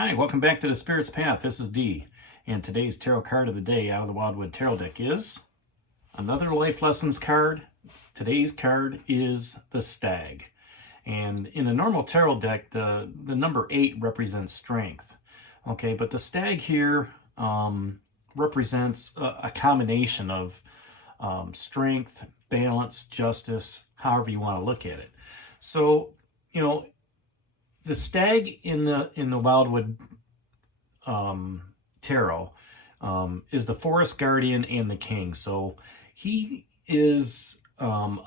Hi, welcome back to the Spirit's Path. This is Dee, and today's tarot card of the day out of the Wildwood Tarot deck is another life lessons card. Today's card is the Stag, and in a normal tarot deck, the number 8 represents strength. Okay, but the Stag here represents a combination of strength, balance, justice, however you want to look at it. So, the Stag in the Wildwood Tarot is the forest guardian and the king. So he is an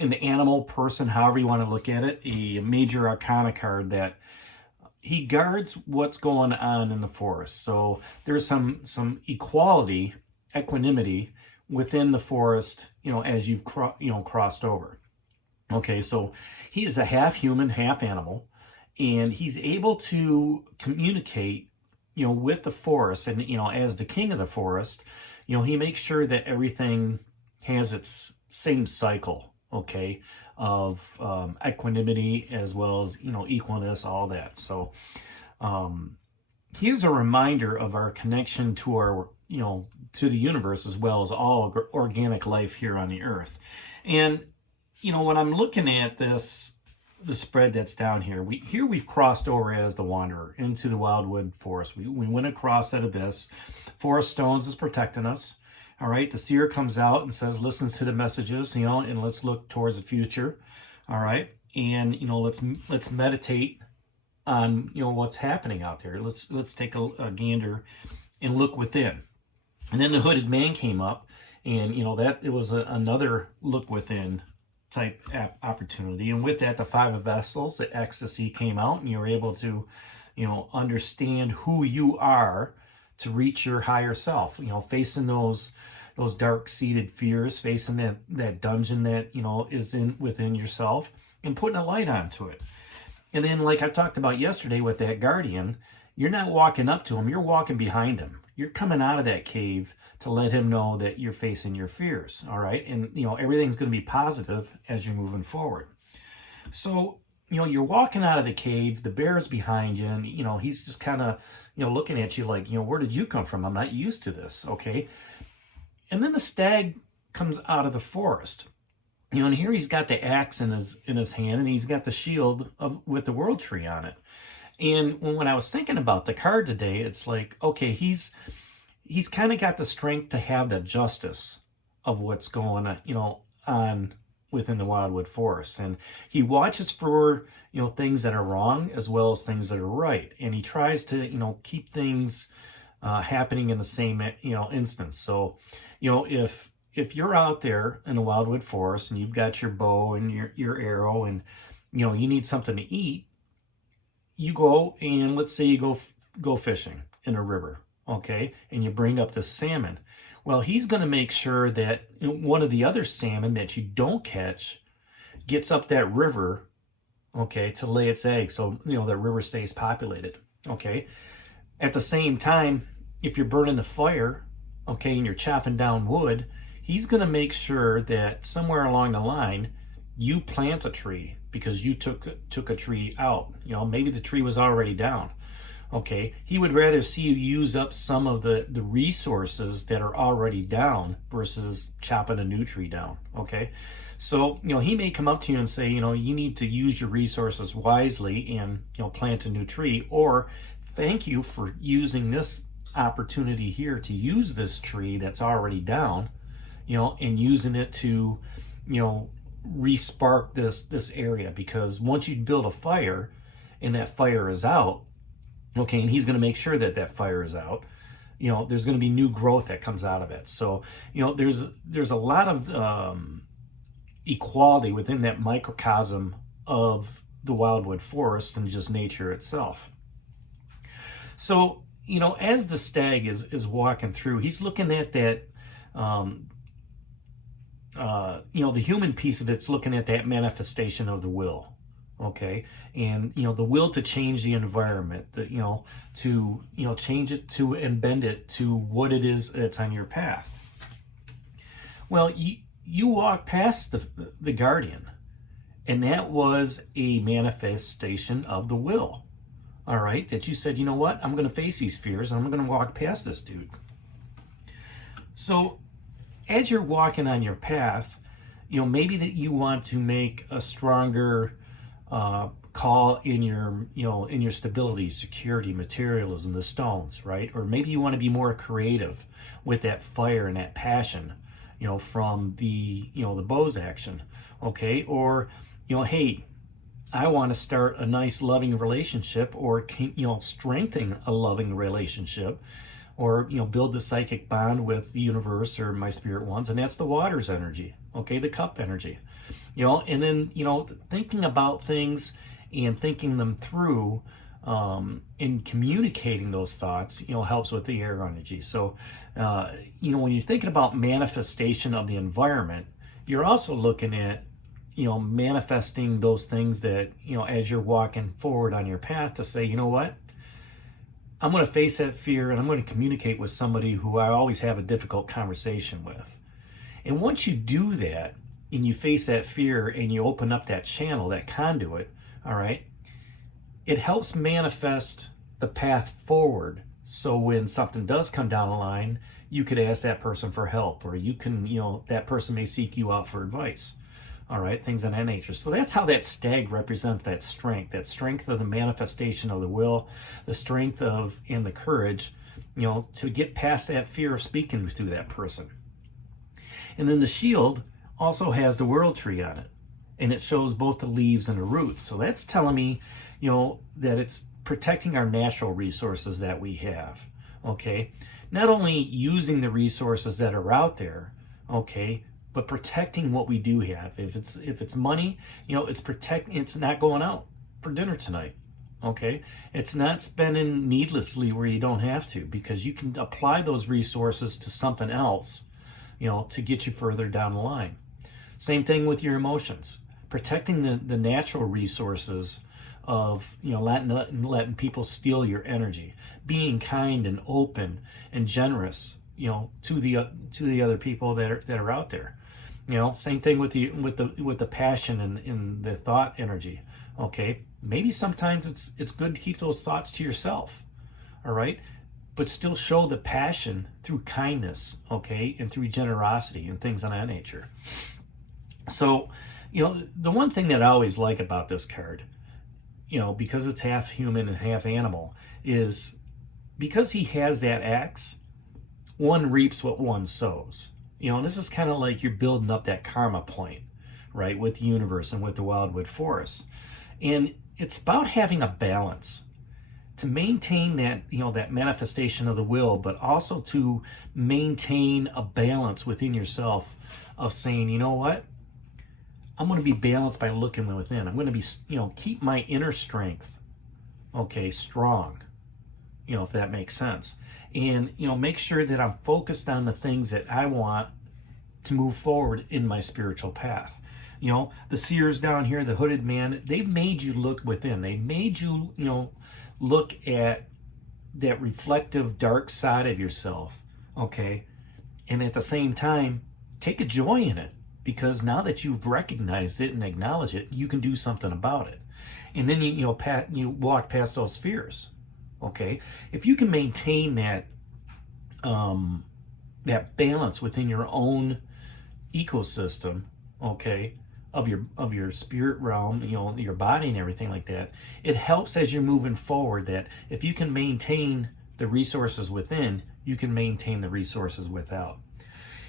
animal person, however you want to look at it, a major arcana card that he guards what's going on in the forest. So there's some equality, equanimity within the forest, as you've crossed over. Okay, so he is a half human, half animal, and he's able to communicate, with the forest. And, as the king of the forest, he makes sure that everything has its same cycle, okay, of equanimity as well as, equalness, all that. So he is a reminder of our connection to our, to the universe as well as all organic life here on the earth. And when I'm looking at the spread that's down here, we've crossed over as the Wanderer into the Wildwood Forest. We went across that abyss. Forest Stones is protecting us. All right, the Seer comes out and says, listen to the messages, and let's look towards the future. All right, and let's meditate on what's happening out there. Let's take a gander and look within. And then the Hooded Man came up, and that it was another look within type opportunity. And with that, the Five of Vessels, the ecstasy came out, and you're able to understand who you are to reach your higher self, facing those dark-seated fears, facing that dungeon that is within yourself, and putting a light onto it. And then, like I talked about yesterday with that guardian, you're not walking up to him, you're walking behind him. You're coming out of that cave to let him know that you're facing your fears, all right? And, everything's going to be positive as you're moving forward. So, you're walking out of the cave, the bear's behind you, and, he's just kind of, looking at you like, where did you come from? I'm not used to this, okay? And then the Stag comes out of the forest. And here he's got the axe in his hand, and he's got the shield with the world tree on it. And when I was thinking about the card today, it's like, okay, he's kind of got the strength to have the justice of what's going on within the Wildwood Forest. And he watches for, things that are wrong as well as things that are right. And he tries to, keep things happening in the same, instance. So, if you're out there in the Wildwood Forest and you've got your bow and your arrow and, you need something to eat, you go and let's say you go fishing in a river, okay, and you bring up this salmon. Well, he's going to make sure that one of the other salmon that you don't catch gets up that river, okay, to lay its eggs, so the river stays populated, okay. At the same time, if you're burning the fire, okay, and you're chopping down wood, he's going to make sure that somewhere along the line you plant a tree because you took a tree out. Maybe the tree was already down. Okay, he would rather see you use up some of the resources that are already down versus chopping a new tree down. Okay, so he may come up to you and say, you need to use your resources wisely and plant a new tree, or thank you for using this opportunity here to use this tree that's already down, and using it to re-spark this area, because once you build a fire and that fire is out, okay, and he's going to make sure that fire is out, there's going to be new growth that comes out of it. So there's a lot of equality within that microcosm of the Wildwood Forest and just nature itself. So as the Stag is walking through, he's looking at that the human piece of it's looking at that manifestation of the will, okay, and the will to change the environment, that to change it to and bend it to what it is that's on your path. Well, you walk past the guardian, and that was a manifestation of the will. all right, that you said, you know what, I'm going to face these fears and I'm going to walk past this dude. So as you're walking on your path, maybe that you want to make a stronger call in your, in your stability, security, materialism, the stones, right? Or maybe you want to be more creative with that fire and that passion, from the, the Bose action, okay? Or, hey, I want to start a nice loving relationship, or, strengthen a loving relationship, or, build the psychic bond with the universe or my spirit ones. And that's the water's energy, okay? The cup energy, and then, thinking about things and thinking them through, in communicating those thoughts, helps with the air energy. So, when you're thinking about manifestation of the environment, you're also looking at, manifesting those things that, as you're walking forward on your path, to say, you know what, I'm going to face that fear and I'm going to communicate with somebody who I always have a difficult conversation with. And once you do that and you face that fear and you open up that channel, that conduit, all right, it helps manifest the path forward. So when something does come down the line, you could ask that person for help, or you can, that person may seek you out for advice. All right, things of that nature. So that's how that stag represents that strength of the manifestation of the will, the strength of, and the courage, to get past that fear of speaking to that person. And then the shield also has the world tree on it, and it shows both the leaves and the roots. So that's telling me, that it's protecting our natural resources that we have, okay? Not only using the resources that are out there, okay, but protecting what we do have. If it's money, it's not going out for dinner tonight, okay? It's not spending needlessly where you don't have to, because you can apply those resources to something else, to get you further down the line. Same thing with your emotions. Protecting the natural resources of, letting people steal your energy. Being kind and open and generous, to the other people that are out there. Same thing with the passion and the thought energy. Okay, maybe sometimes it's good to keep those thoughts to yourself. All right, but still show the passion through kindness. Okay, and through generosity and things of that nature. So, the one thing that I always like about this card, because it's half human and half animal, is because he has that axe, one reaps what one sows. And this is kind of like you're building up that karma point, right, with the universe and with the Wildwood Forest. And it's about having a balance to maintain that, that manifestation of the will, but also to maintain a balance within yourself of saying, you know what, I'm going to be balanced by looking within. I'm going to be, keep my inner strength, okay, strong, if that makes sense. And, make sure that I'm focused on the things that I want to move forward in my spiritual path. The seers down here, the hooded man, they've made you look within. They made you, look at that reflective dark side of yourself, okay? And at the same time, take a joy in it, because now that you've recognized it and acknowledged it, you can do something about it. And then you walk past those fears. Okay, if you can maintain that that balance within your own ecosystem, okay, of your spirit realm, your body and everything like that, it helps as you're moving forward. That if you can maintain the resources within, you can maintain the resources without.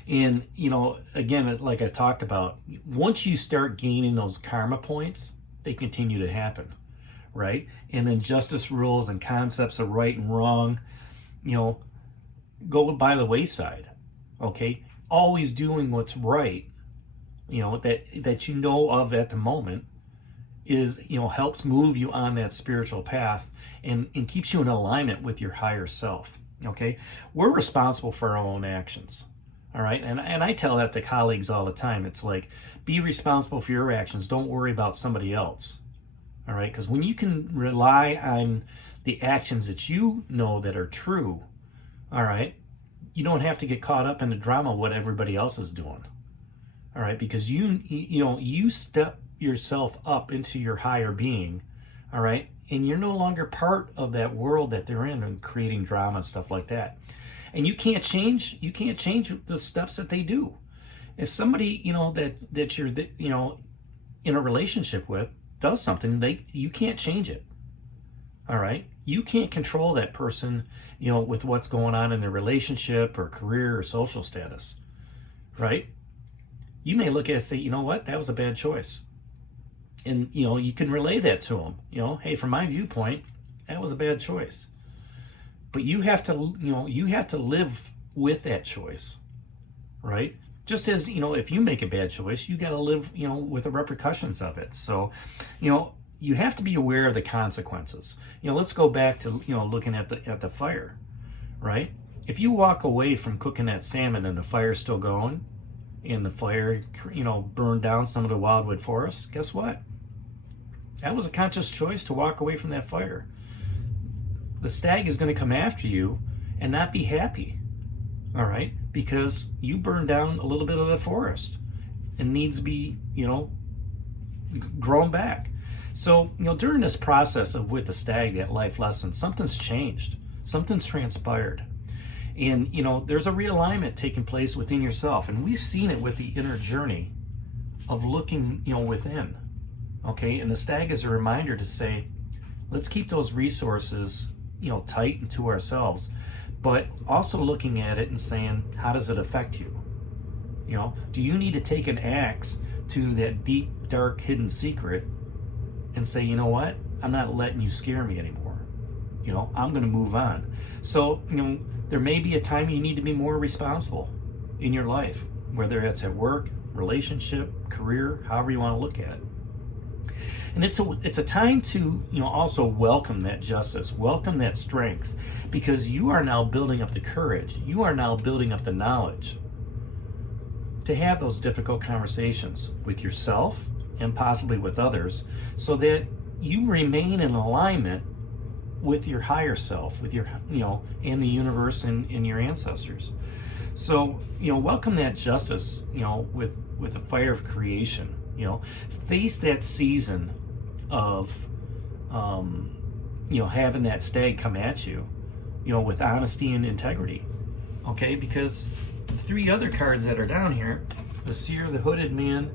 And again, like I talked about, once you start gaining those karma points, they continue to happen. Right? And then justice rules and concepts of right and wrong, go by the wayside. Okay? Always doing what's right, that you know of at the moment is, helps move you on that spiritual path and keeps you in alignment with your higher self. Okay? We're responsible for our own actions. All right? And I tell that to colleagues all the time. It's like, be responsible for your actions. Don't worry about somebody else. All right, because when you can rely on the actions that you know that are true, all right, you don't have to get caught up in the drama of what everybody else is doing. All right, because you step yourself up into your higher being, all right? And you're no longer part of that world that they're in and creating drama and stuff like that. And you can't change the steps that they do. If somebody, that you're, in a relationship with does something, you can't change it. All right? You can't control that person, with what's going on in their relationship or career or social status. Right? You may look at it and say, you know what, that was a bad choice. And, you can relay that to them. Hey, from my viewpoint, that was a bad choice. But you have to, live with that choice, right? Just as, if you make a bad choice, you got to live, with the repercussions of it. So, you have to be aware of the consequences. Let's go back to, looking at the fire, right? If you walk away from cooking that salmon and the fire's still going, and the fire, burned down some of the wildwood forest, guess what? That was a conscious choice to walk away from that fire. The stag is going to come after you and not be happy, all right? Because you burned down a little bit of the forest and needs to be, grown back. So, during this process of with the stag, that life lesson, something's changed. Something's transpired. And, there's a realignment taking place within yourself. And we've seen it with the inner journey of looking, within. Okay? And the stag is a reminder to say, let's keep those resources, tight and to ourselves. But also looking at it and saying, how does it affect you? Do you need to take an axe to that deep, dark, hidden secret and say, you know what? I'm not letting you scare me anymore. I'm going to move on. So, there may be a time you need to be more responsible in your life, whether it's at work, relationship, career, however you want to look at it. And it's a time to, also welcome that justice, welcome that strength, because you are now building up the courage. You are now building up the knowledge to have those difficult conversations with yourself and possibly with others, so that you remain in alignment with your higher self, with your, and the universe and your ancestors. So, welcome that justice, with the fire of creation. Face that season of, having that stag come at you, with honesty and integrity. Okay, because the three other cards that are down here, the seer, the hooded man,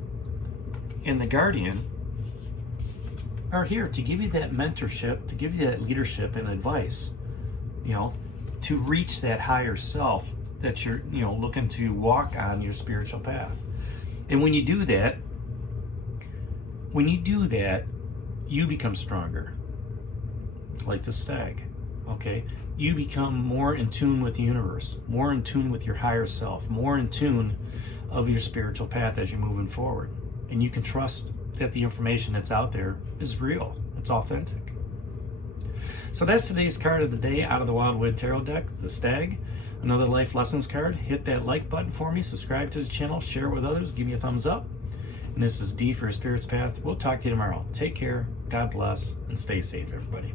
and the guardian, are here to give you that mentorship, to give you that leadership and advice, to reach that higher self that you're, looking to walk on your spiritual path. And when you do that, you become stronger, like the stag, okay? You become more in tune with the universe, more in tune with your higher self, more in tune of your spiritual path as you're moving forward. And you can trust that the information that's out there is real, it's authentic. So that's today's card of the day out of the Wildwood Tarot deck, the Stag. Another life lessons card. Hit that like button for me, subscribe to the channel, share it with others, give me a thumbs up. And this is D for Spirit's Path. We'll talk to you tomorrow. Take care, God bless, and stay safe, everybody.